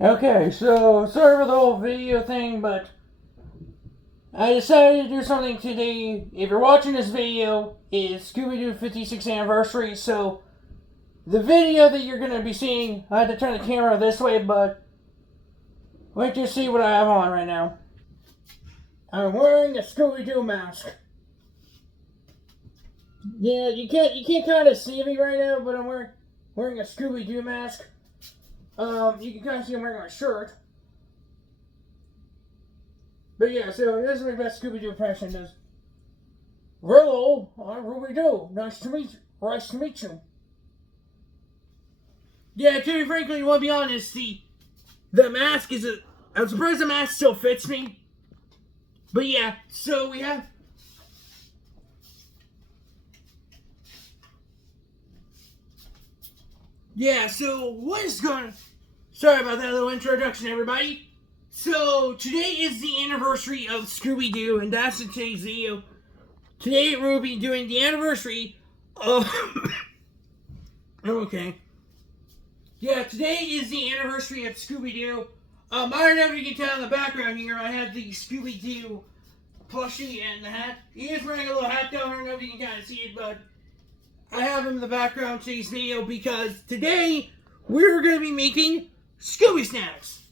Okay, so sorry for the whole video thing, but I decided to do something today. If you're watching this video, it's Scooby-Doo 56th anniversary, so the video that you're going to be seeing, I had to turn the camera this way, but wait to see what I have on right now. I'm wearing a Scooby-Doo mask. Yeah, you can't kind of see me right now, but I'm wearing a Scooby-Doo mask. You can kind of see I'm wearing my shirt. But yeah, so this is my best Scooby-Doo impression. Does hello, I'm Ruby-Doo. Nice to meet you. Nice to meet you. Yeah, to be frankly, to be honest, the mask is I'm surprised the mask still fits me. But yeah, so we have. Yeah, so what is going? Sorry about that little introduction, everybody. So today is the anniversary of Scooby-Doo, and that's today's video. Today we'll be doing the anniversary of. Okay. Yeah, today is the anniversary of Scooby-Doo. I don't know if you can tell in the background here, I have the Scooby-Doo plushie and the hat. He is wearing a little hat down there, nobody can kind of see it, but I have him in the background of today's video because today we're going to be making Scooby Snacks.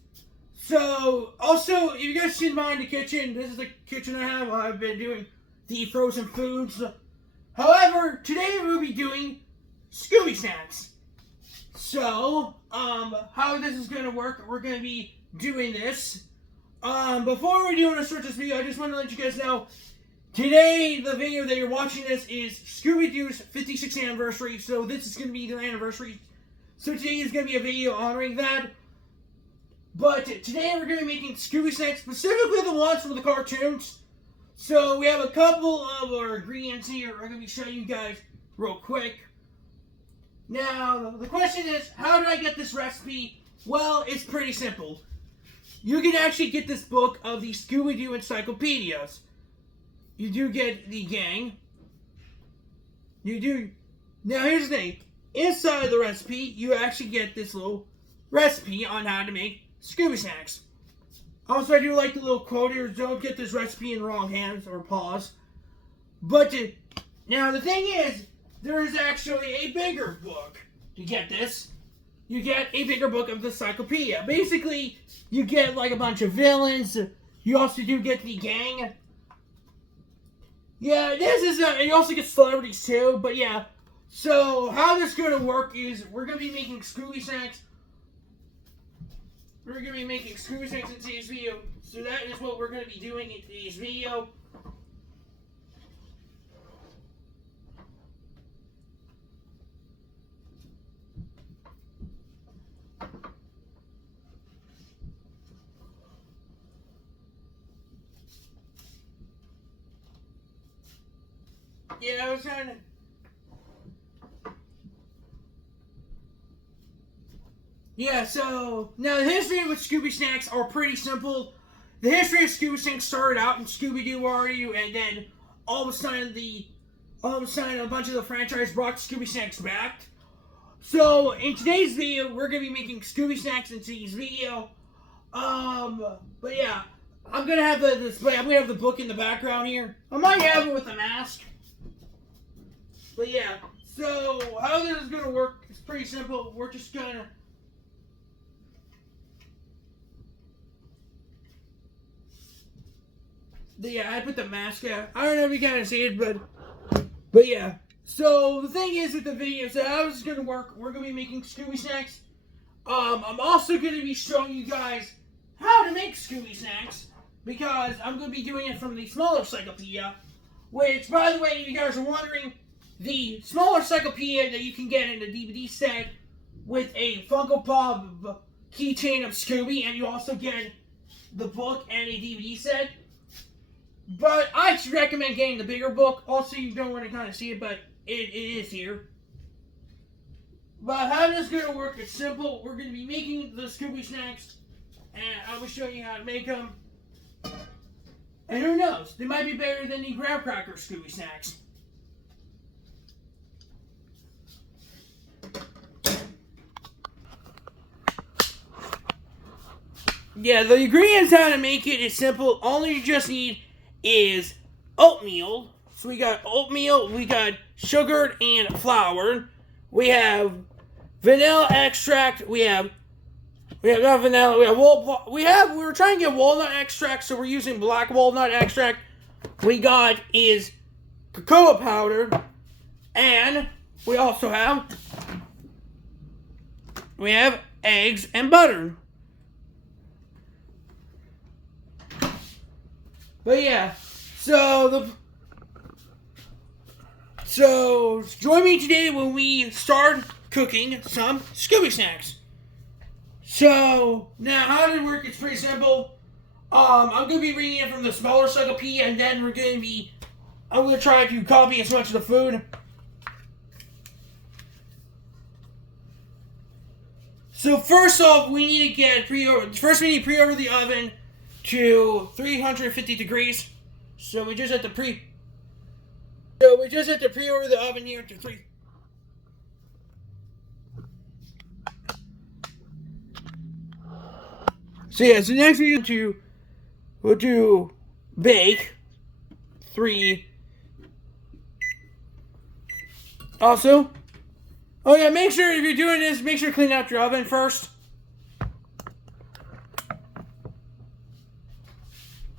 So, also, if you guys didn't mind the kitchen, this is the kitchen I have. I've been doing the frozen foods. However, today we'll be doing Scooby Snacks. So, how this is going to work, we're going to be doing this. Before we do start this video, I just want to let you guys know, today, the video that you're watching this is Scooby-Doo's 56th anniversary, so this is going to be their anniversary. So today is going to be a video honoring that. But today we're going to be making Scooby Snacks, specifically the ones from the cartoons. So we have a couple of our ingredients here I'm going to be showing you guys real quick. Now, the question is, how did I get this recipe? Well, it's pretty simple. You can actually get this book of the Scooby-Doo encyclopedias. You do get the gang. You do. Now, here's the thing. Inside the recipe, you actually get this little recipe on how to make Scooby Snacks. Also, I do like the little quote here. Don't get this recipe in the wrong hands or paws. But, now the thing is, there is actually a bigger book to get this. You get a bigger book of the encyclopedia. Basically, you get like a bunch of villains. You also do get the gang. Yeah, this is, and you also get celebrities too, but yeah. So, how this is going to work is, we're going to be making Scooby Snacks. We're going to be making Scooby Snacks in today's video. So that is what we're going to be doing in today's video. Yeah, I was trying to. Yeah, so now the history with Scooby Snacks are pretty simple. The history of Scooby Snacks started out in Scooby-Doo Are You, and then all of a sudden a bunch of the franchise brought Scooby Snacks back. So in today's video, we're gonna be making Scooby Snacks in today's video. But yeah, I'm gonna have the display. I'm gonna have the book in the background here. I might have it with a mask. But yeah, so how this is gonna work is pretty simple. We're just gonna. Yeah, I put the mask out. I don't know if you kind of see it, but yeah. So the thing is with the video, so how this is gonna work, we're gonna be making Scooby Snacks. I'm also gonna be showing you guys how to make Scooby Snacks because I'm gonna be doing it from the smaller encyclopedia. Which, by the way, if you guys are wondering, the smaller encyclopedia that you can get in the DVD set with a Funko Pop keychain of Scooby, and you also get the book and a DVD set. But I recommend getting the bigger book. Also, you don't want to kind of see it, but it is here. But how this is going to work, it's simple. We're going to be making the Scooby Snacks, and I will show you how to make them. And who knows, they might be better than the Graham Cracker Scooby Snacks. Yeah, the ingredients how to make it is simple. All you just need is oatmeal. So we got oatmeal, we got sugar and flour. We have vanilla extract. We have not vanilla. We were trying to get walnut extract, so we're using black walnut extract. We got is cocoa powder, and we also have eggs and butter. But yeah, so join me today when we start cooking some Scooby snacks. So now how does it work? It's pretty simple. I'm gonna be reading it from the smaller encyclopedia, and then I'm gonna try to copy as much of the food. So first off, we need to pre-over the oven to 350 degrees. So we just have to pre-over the oven here to 3. So yeah, so next we'll do bake 3. Also, oh yeah, make sure if you're doing this, make sure to clean out your oven first.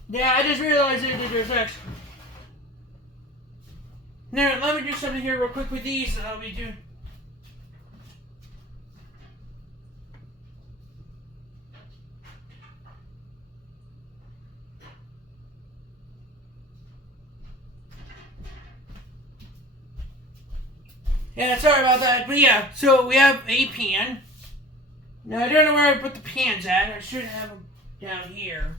Yeah, I just realized that there's actually. Now, let me do something here real quick with these, and I'll be doing. Yeah, sorry about that, but yeah, so we have a pan. Now, I don't know where I put the pans at. I should have them down here.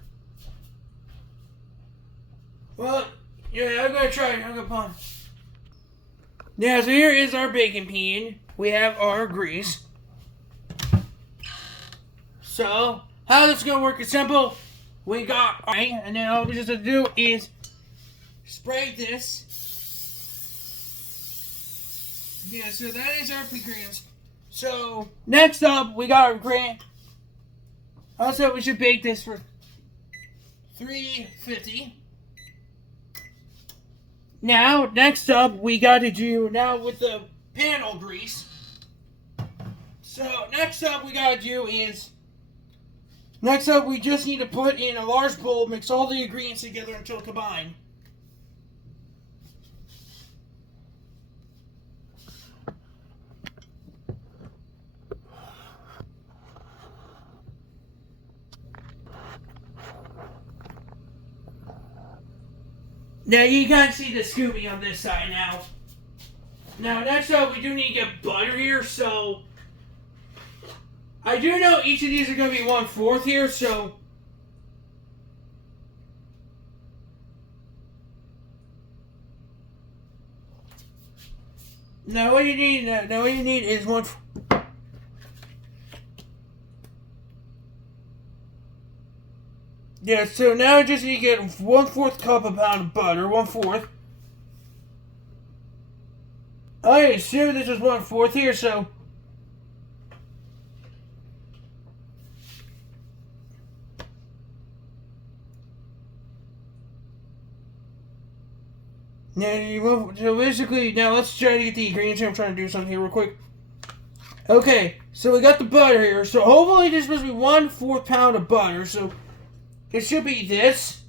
Well, yeah, I'm gonna try. I'm gonna pun. Yeah, so here is our baking pan. We have our grease. So, how this is gonna work is simple. We got, alright, and then all we just have to do is spray this. Yeah, so that is our ingredients. So, next up, we got our grain. Also, we should bake this for 350. Now, next up, we got to do, now with the panel grease. So, next up, we just need to put in a large bowl, mix all the ingredients together until combined. Now you can see the Scooby on this side now. Now next up we do need to get butter here, so I do know each of these are going to be 1/4 here, so now what you need is one. Yeah, so now I just need to get 1/4 cup of pound of butter, 1/4. I assume this is 1/4 here, so. So basically, now let's try to get the ingredients here. I'm trying to do something here real quick. Okay, so we got the butter here. So hopefully this is supposed to be 1/4 pound of butter, so. It should be this.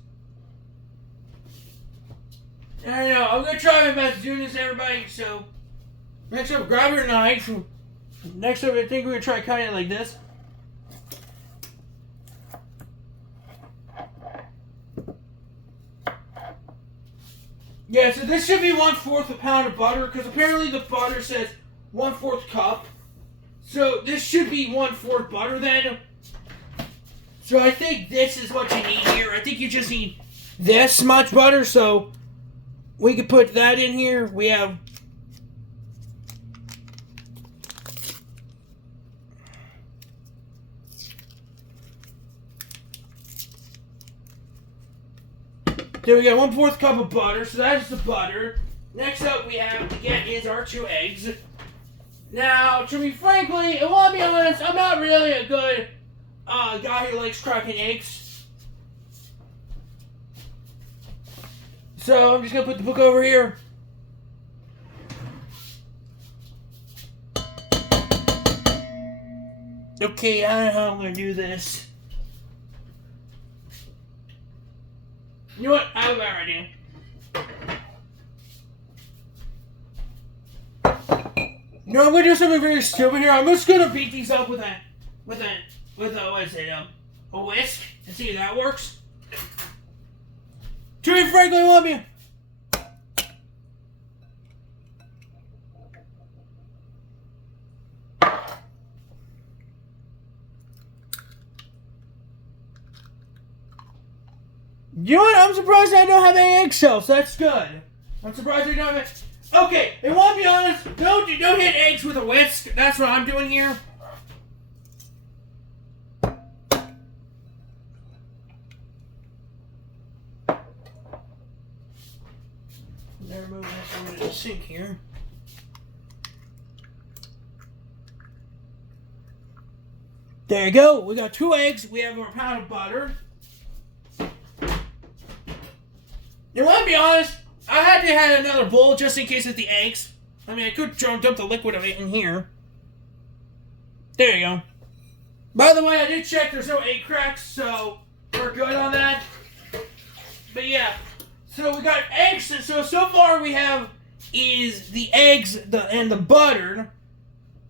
I don't know. I'm going to try my best doing this, everybody. So, next up, grab your knife. Next up, I think we're going to try cutting it like this. Yeah, so this should be 1/4 a pound of butter, because apparently the butter says 1/4 cup. So, this should be 1/4 butter then. So I think this is what you need here. I think you just need this much butter, so we can put that in here. We have there we go, 1/4 cup of butter, so that's the butter. Next up we have to get is our 2 eggs. Now, to be frankly, I want to be honest, I'm not really a good guy who likes cracking eggs. So I'm just gonna put the book over here. Okay, I don't know how I'm gonna do this. You know what? I have an idea. No, I'm gonna do something very stupid here. I'm just gonna beat these up with a what is it, a whisk, and see if that works. Jimmy Franklin, love you. You know what? I'm surprised I don't have any eggshells. That's good. I'm surprised I don't have it. Okay, and want to be honest, don't hit eggs with a whisk. That's what I'm doing here. Never move this into the sink here. There you go. We got 2 eggs. We have our pound of butter. You want to be honest? I had to have another bowl just in case of the eggs. I mean, I could dump the liquid of it in here. There you go. By the way, I did check. There's no egg cracks, so we're good on that. But yeah, so we got eggs. So far we have is the eggs and the butter.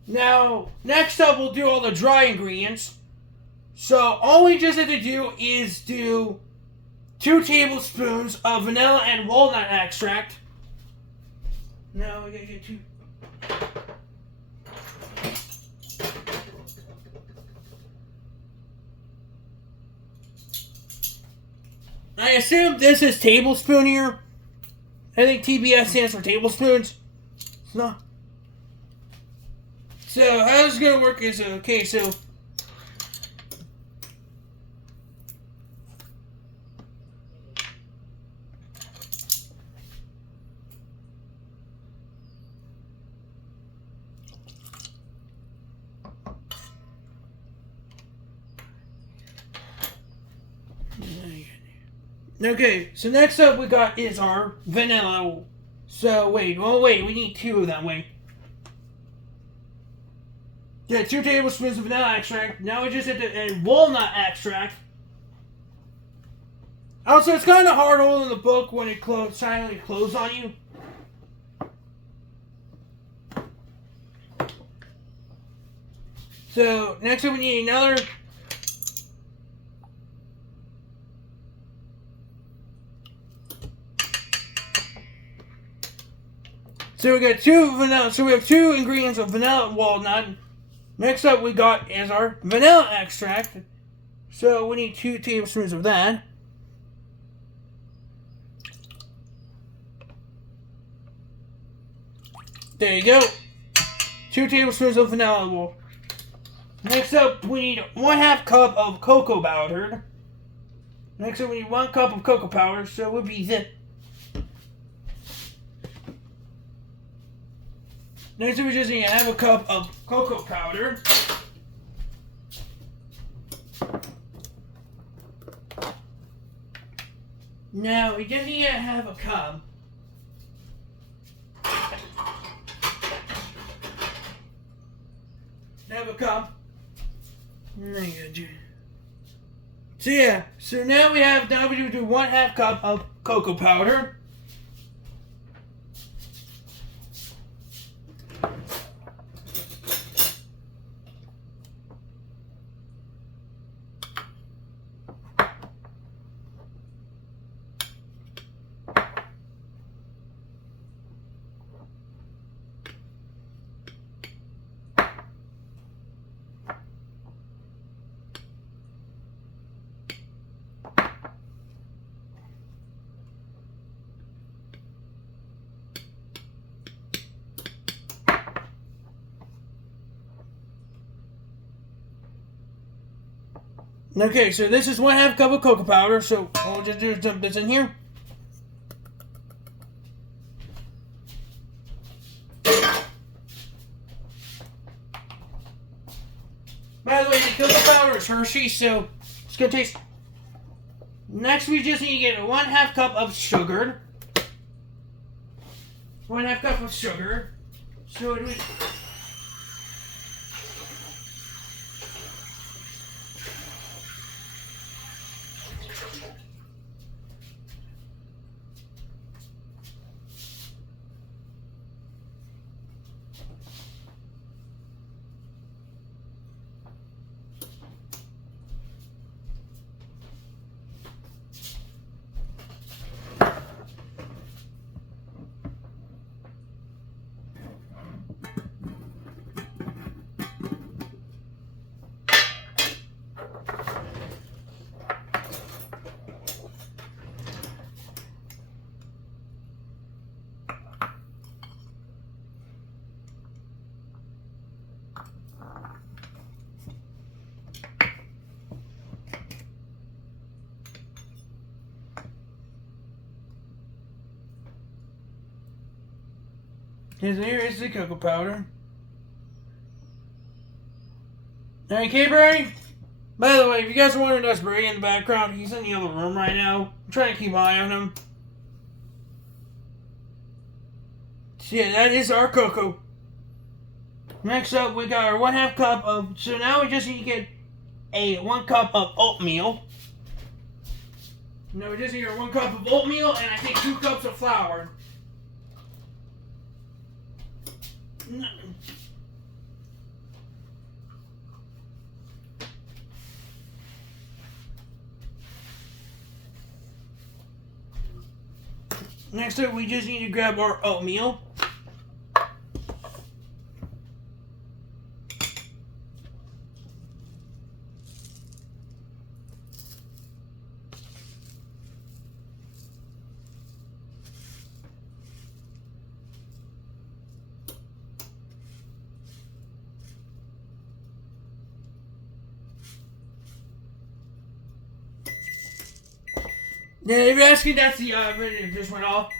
Now, next up we'll do all the dry ingredients. So all we just have to do is do 2 tablespoons of vanilla and walnut extract. Now we gotta get 2. I assume this is tablespoon here. I think TBS stands for tablespoons. It's not. So how this is gonna work is okay. So. Okay, so next up we got is our vanilla. So wait, we need 2 of them. Wait. Yeah, 2 tablespoons of vanilla extract. Now we just have to add walnut extract. Also, it's kind of hard holding the book when it silently closes on you. So next up we need another. So we got 2 vanilla. So we have 2 ingredients of vanilla and walnut. Next up we got is our vanilla extract. So we need 2 tablespoons of that. There you go. 2 tablespoons of vanilla. Next up we need 1/2 cup of cocoa powder. Next up we need 1 cup of cocoa powder. So it would be this. Next we're just going to have a cup of cocoa powder. Now we just need to have a cup. Have a cup. So yeah, so now we do 1/2 cup of cocoa powder. Okay, so this is 1/2 cup of cocoa powder, so all we'll just do is dump this in here. By the way, the cocoa powder is Hershey, so it's gonna taste. Next, we just need to get 1/2 cup of sugar. 1/2 cup of sugar. So do we. Here is the cocoa powder. Okay, Brady? By the way, if you guys are wondering, that's Brady in the background. He's in the other room right now. I'm trying to keep an eye on him. So yeah, that is our cocoa. Next up, we got our 1/2 cup of. So now we just need to get a 1 cup of oatmeal. No, we just need our 1 cup of oatmeal and I think 2 cups of flour. No. Next up, we just need to grab our oatmeal. Now, if you're asking, that's the it just went off.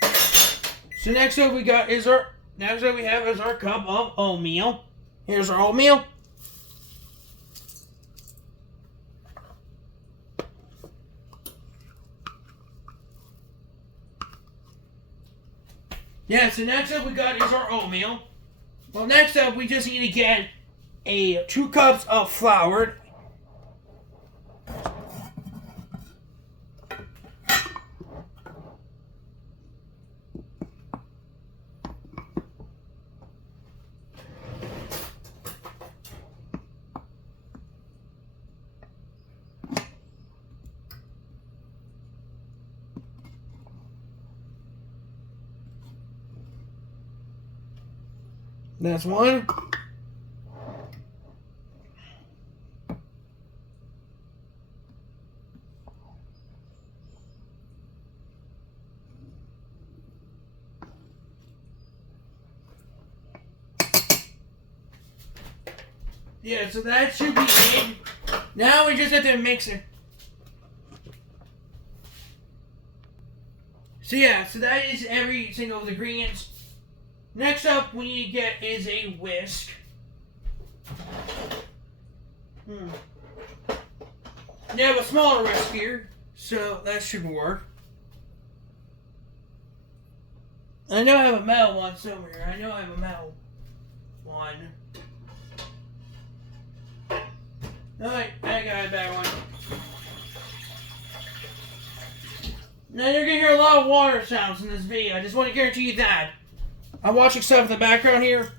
So next up we got is our next up we have is our cup of oatmeal. Here's our oatmeal. Yeah, so next up we got is our oatmeal. Well, next up we just need to get a 2 cups of flour. That's 1. Yeah, so that should be it. Now we just have to mix it. So yeah, so that is every single of the ingredients. Next up, we need to get is a whisk. They have a smaller whisk here, so that should work. I know I have a metal one somewhere. I know I have a metal one. Alright, I got a bad one. Now you're gonna hear a lot of water sounds in this video. I just want to guarantee you that. I'm watching stuff in the background here.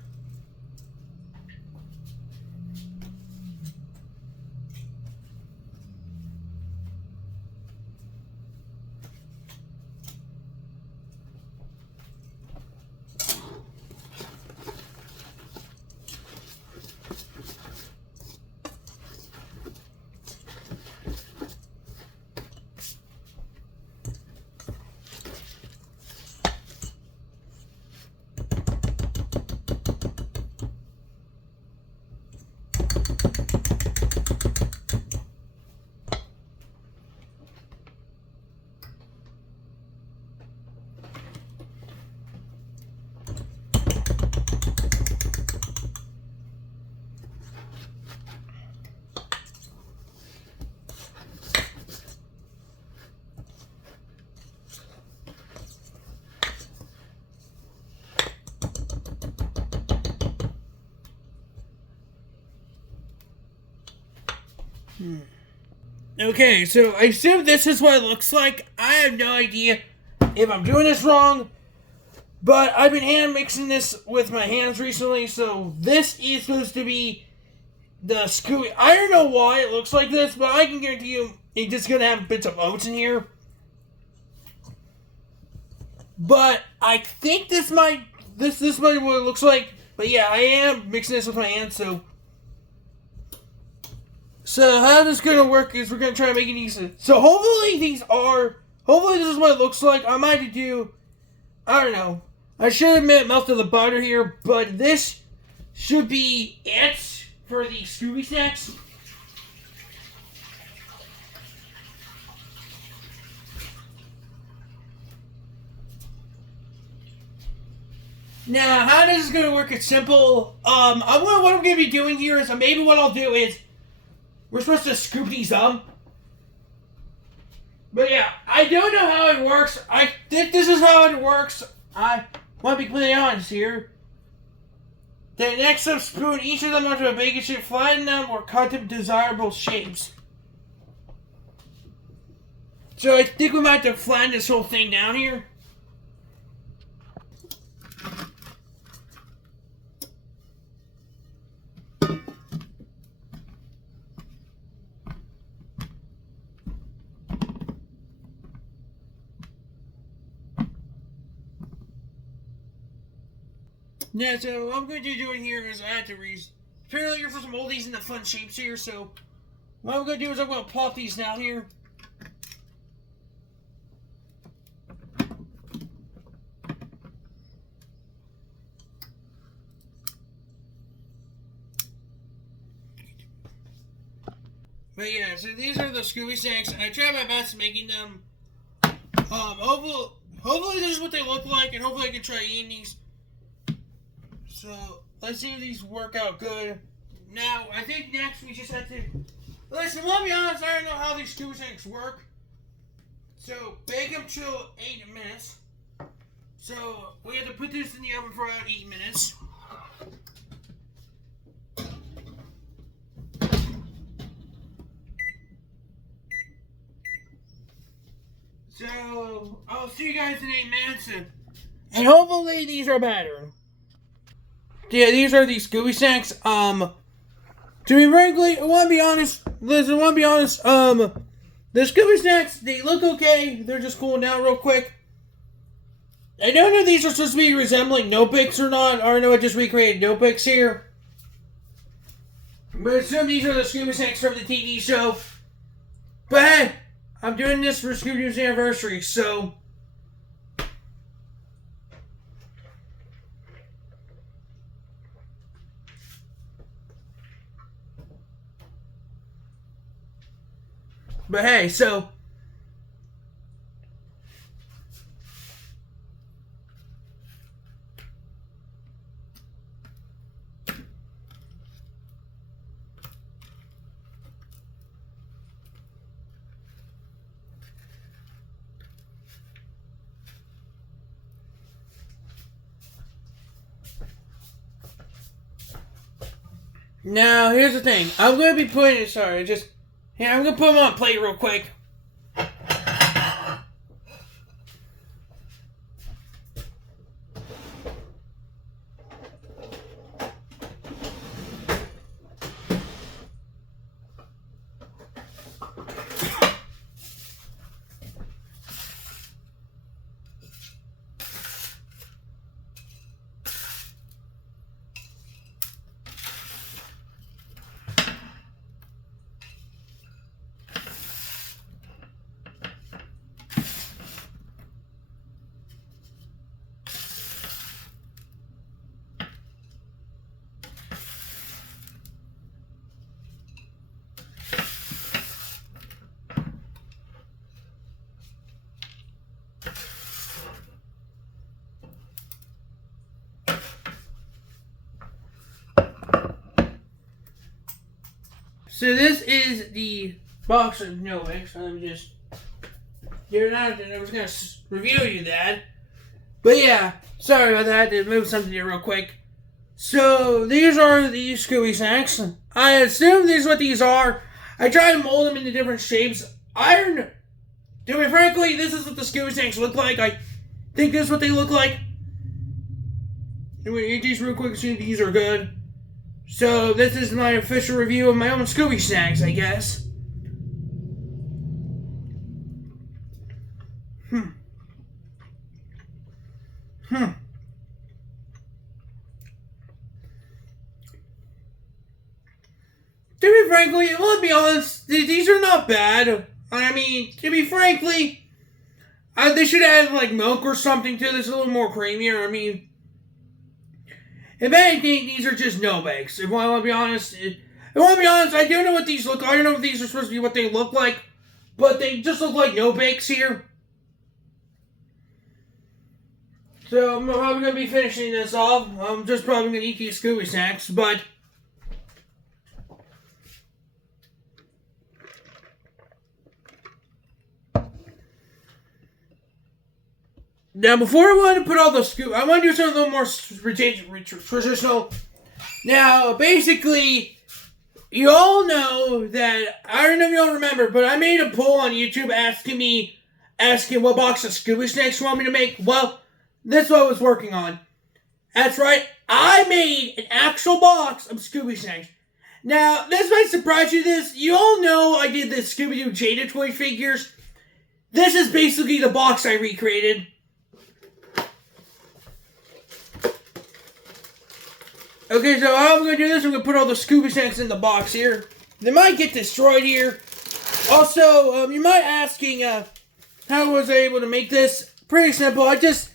Okay, so I assume this is what it looks like. I have no idea if I'm doing this wrong, but I've been hand mixing this with my hands recently, so this is supposed to be the Scooby. I don't know why it looks like this, but I can guarantee you it's just gonna have bits of oats in here. But I think this might be what it looks like. But yeah, I am mixing this with my hands, so how this is gonna work is we're gonna try making these. So hopefully this is what it looks like. I might do, I don't know. I should admit most of the butter here, but this should be it for the Scooby snacks. Now, how this is gonna work? It's simple. What I'm gonna be doing here is maybe what I'll do is we're supposed to scoop these up. But yeah, I don't know how it works. I think this is how it works. I want to be completely honest here. The next step, spoon each of them onto a baking sheet, flatten them, or cut them desirable shapes. So I think we might have to flatten this whole thing down here. Yeah, so what I'm going to do here is I have to apparently you're supposed to mold these into fun shapes here, so what I'm going to do is I'm going to plop these down here. But yeah, so these are the Scooby snacks. I tried my best making them. Hopefully this is what they look like, and hopefully I can try eating these. So, let's see if these work out good. Now, I think next we just have to... Listen, let me be honest, I don't know how these Scooby snacks work. So, bake them till 8 minutes. So, we have to put this in the oven for about 8 minutes. So, I'll see you guys in 8 minutes. And hopefully these are better. Yeah, these are the Scooby snacks. To be frankly, I want to be honest. Listen, the Scooby snacks, they look okay. They're just cooling down real quick. I don't know if these are supposed to be resembling notebooks or not. I know I just recreated notebooks here. But I assume these are the Scooby snacks from the TV show. But hey, I'm doing this for Scooby-Doo's anniversary, so... But hey, so... Now, here's the thing. I'm going to be putting it... Sorry, I'm going to put them on a plate real quick. So this is the box of Novix. I'm just... You're not... I was going to review you that. But yeah, sorry about that. I had to move something here real quick. So, these are the Scooby snacks. I assume these are what these are. I try to mold them into different shapes. To be frankly, this is what the Scooby Snacks look like. I think this is what they look like. I'm going to eat these real quick and see if these are good. So, this is my official review of my own Scooby Snacks, I guess. To be frankly, let's be honest, these are not bad. I mean, to be frankly, they should add like milk or something to this, a little more creamier. I mean, if anything, these are just no bakes. If I want to be honest, I don't know what these look like. I don't know if these are supposed to be what they look like, but they just look like no bakes here. So I'm probably going to be finishing this off. I'm just probably going to eat these Scooby Snacks, but now, before I want to put all the scoop, I want to do something a little more traditional. Now, basically, you all know that, I don't know if you all remember, but I made a poll on YouTube asking what box of Scooby Snacks you want me to make. Well, that's what I was working on. That's right, I made an actual box of Scooby Snacks. Now, this might surprise you, you all know I did the Scooby-Doo Jada toy figures. This is basically the box I recreated. Okay, so how I'm going to do this, I'm going to put all the Scooby Snacks in the box here. They might get destroyed here. Also, you might asking, how was I able to make this? Pretty simple, I just...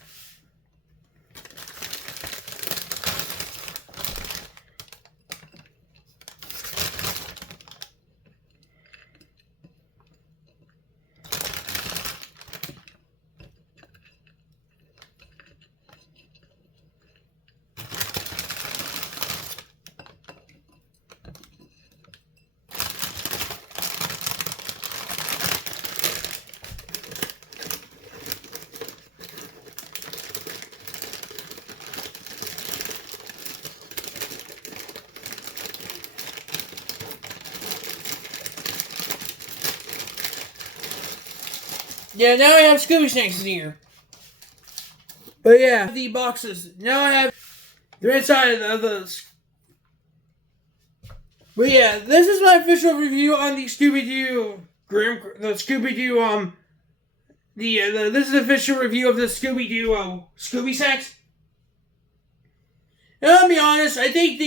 Yeah, now I have Scooby Snacks in here. But yeah, the boxes. Now I have the inside of the... But yeah, this is my official review on the Scooby-Doo... this is the official review of the Scooby-Doo Scooby Snacks. And I'll be honest, I think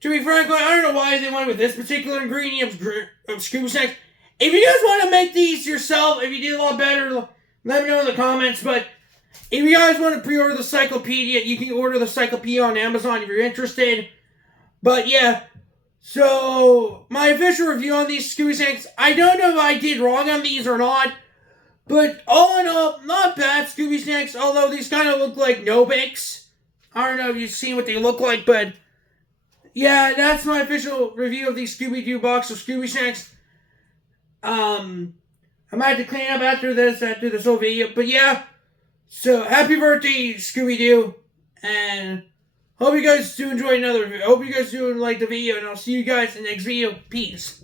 to be frank, I don't know why they went with this particular ingredient of Scooby Snacks. If you guys want to make these yourself, if you did a lot better, let me know in the comments. But if you guys want to pre-order the Cyclopedia, you can order the Cyclopedia on Amazon if you're interested. But yeah, so my official review on these Scooby Snacks, I don't know if I did wrong on these or not. But all in all, not bad Scooby Snacks, although these kind of look like no-bakes. I don't know if you've seen what they look like, but yeah, that's my official review of these Scooby-Doo box of Scooby Snacks. I might have to clean up after this whole video, but yeah. So, happy birthday, Scooby-Doo, and hope you guys do enjoy another video. Hope you guys do like the video, and I'll see you guys in the next video. Peace.